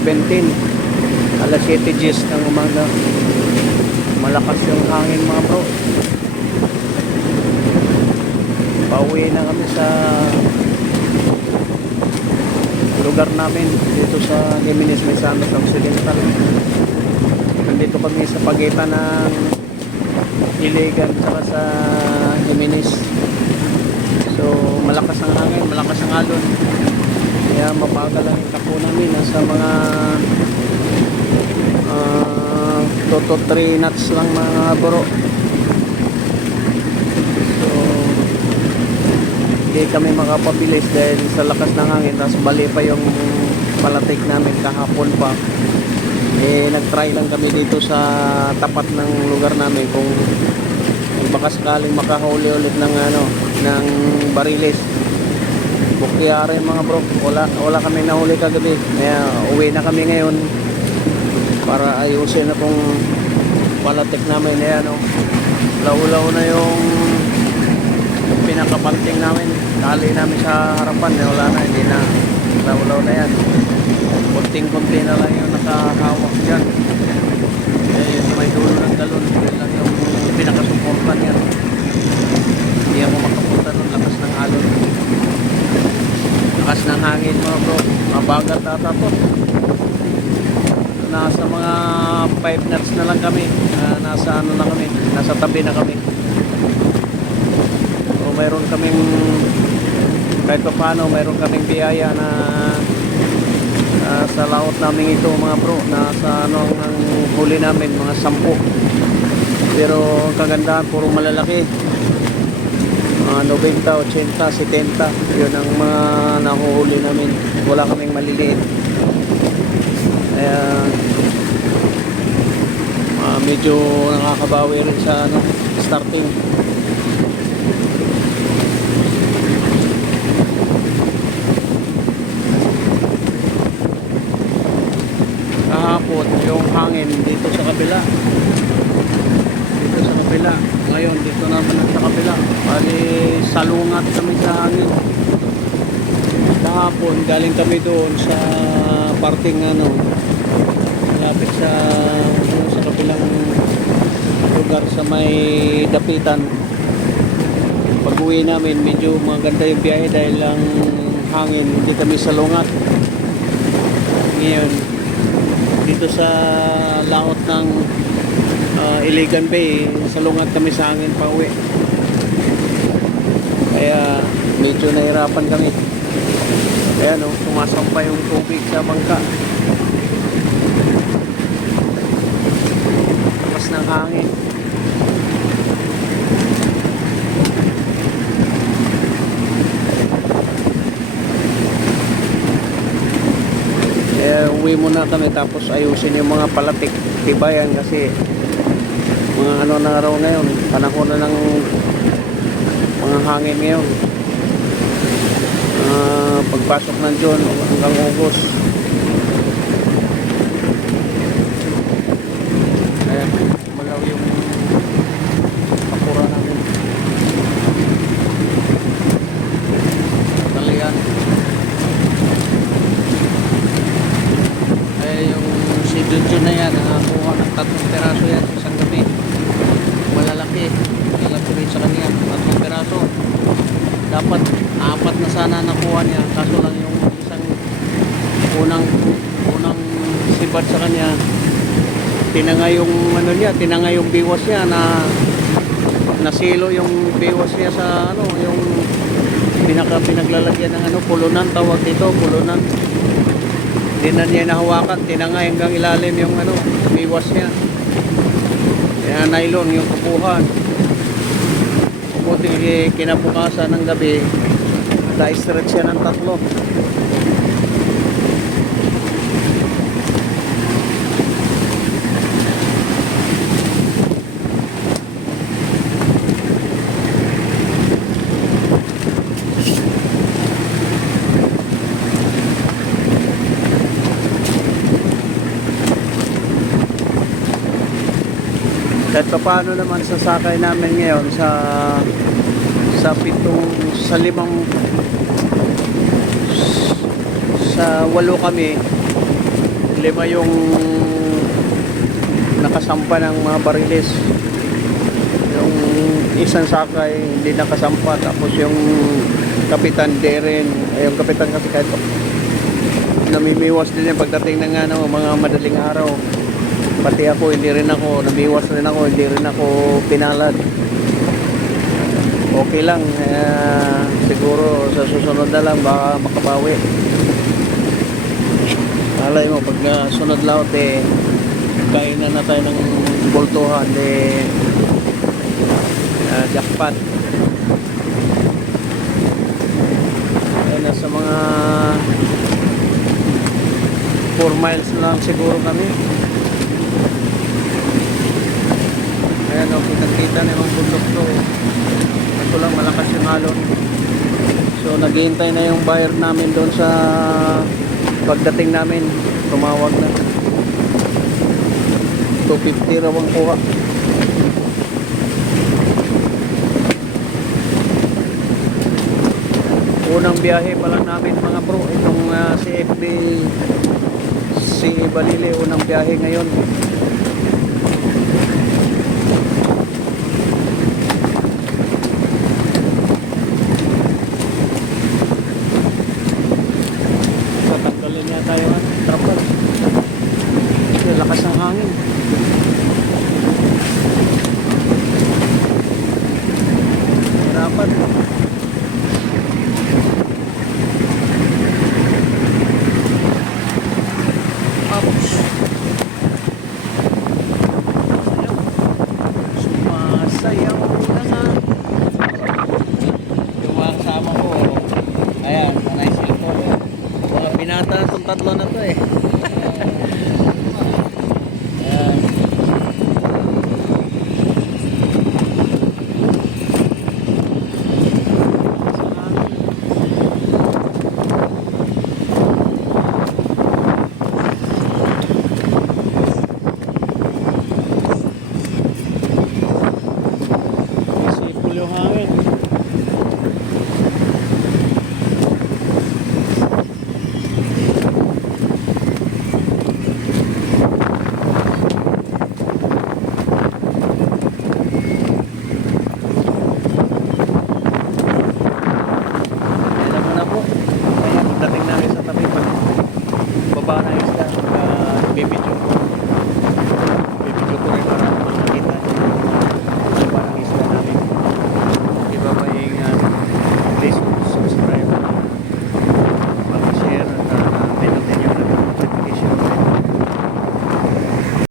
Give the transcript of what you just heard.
17, alas 7 Gs ng umaga. Malakas yung hangin mga bro. Pauwi na kami sa lugar namin dito sa Gimenez Misamis Occidental. Nandito kami sa pagitan ng Iligan saka sa Gimenez. So malakas ang hangin, malakas ang alon, kaya mabagal lang yung takbo namin. Nasa mga 2 to 3 knots lang mga bro. So hindi kami makapabilis dahil sa lakas ng hangin. Tapos bali pa yung palatik namin kahapon pa. Nag-try lang kami dito sa tapat ng lugar namin kung baka sakaling makahuli ulit ng ng bariles. Bukyari mga bro, wala kami nahuli kagabi. Kaya uwi na kami ngayon para ayusin na kung palatik namin. Law-law na yung pinakapanting namin, tali namin sa harapan. Wala na, hindi na, law-law na yan. Kunting-kunti na lang yung nakahawak dyan. Yun may dulo ng galon, yun lang yung pinakasuportan yan. Hindi ako makapunta nun, lakas ng alon, lakas ng hangin mga bro. Mabagal tatapos. Nasa mga 5 knots na lang kami. Nasa na kami, nasa tabi na kami. So mayroon kaming, kahit pa paano, mayroon kaming biyaya na sa laot namin ito mga bro. Nasa ang huli namin, mga 10. Pero ang kagandahan, puro malalaki. 90, 80, 70. Yun ang mga nahuhuli namin. Wala kaming maliliit. Kaya medyo nakakabawi rin sa starting. Kahapon yung hangin dito sa kabila, ngayon dito naman sa kabila, bali salungat kami sa hangin. Kahapon galing kami doon sa parting malapit sa kabilang lugar sa may dapitan. Pag uwi namin medyo maganda yung biyahe dahil lang hangin, hindi kami salungat. Ngayon dito sa laot ng Iligan Bay, salungat kami sa hangin pa uwi. Kaya medyo nahirapan kami. Kaya sumasampay yung tubig sa bangka. Lakas ng hangin. Uwi muna kami tapos ayusin yung mga palatik, tibayan, kasi mga na raw ngayon, panahon na ng mga hangin ngayon. Pagpasok ng June hanggang August. Ayan, malaw yung pakura namin. Talian. Yung si Junjun na yan, nakakuha ng 3 peraso yan sa isang gabi. Malalaki rin sa kanya, 3 peraso. Dapat 4 na sana nakuha niya, kaso lang yung isang unang sibad sa kanya, tinangay yung tinangay yung biwas niya, nasilo yung biwas niya sa yung pinaglalagyan ng pulunan, tawag dito, pulunan. Hindi na niya nahawakan, tinangay hanggang ilalim yung biwas niya. Kaya nylon yung kukuhan. Buti kinabukasan ng gabi, na-stretch siya ng 3. Kahit paano naman sasakay namin ngayon sa 8 kami, 5 yung nakasampa ng mga bariles. Yung isang sakay hindi nakasampa, tapos yung kapitan din, yung kapitan kasi kahit namimiwas din yan pagdating ng ano, mga madaling araw. Pati ako, namiwas rin ako, hindi rin ako pinalad. Okay lang, siguro sa susunod na lang baka makabawi. Malay mo pag sunod laot kainan na tayo ng bultuhan, jackpot. Nasa mga 4 miles lang siguro kami. Ayan o, kitang-kita na yung bundok to. Ito lang, malakas yung alon. So naghihintay na yung buyer namin doon sa pagdating namin. Tumawag na 250 raw ang kuha. Unang biyahe pa lang namin mga bro, itong CFB si Balili, unang biyahe ngayon. Tatanggalin niya tayo ang trapal. Lakas ng hangin. Hirapan. Sumasayaw na nga. Yung mga kasama ko, ayan, manay silpo ko. Mga binata na itong tatlo na to eh. Ayan. Yung hangin. Alam mo na po. Ayan, dating namin sa tabi pa. Baba na yung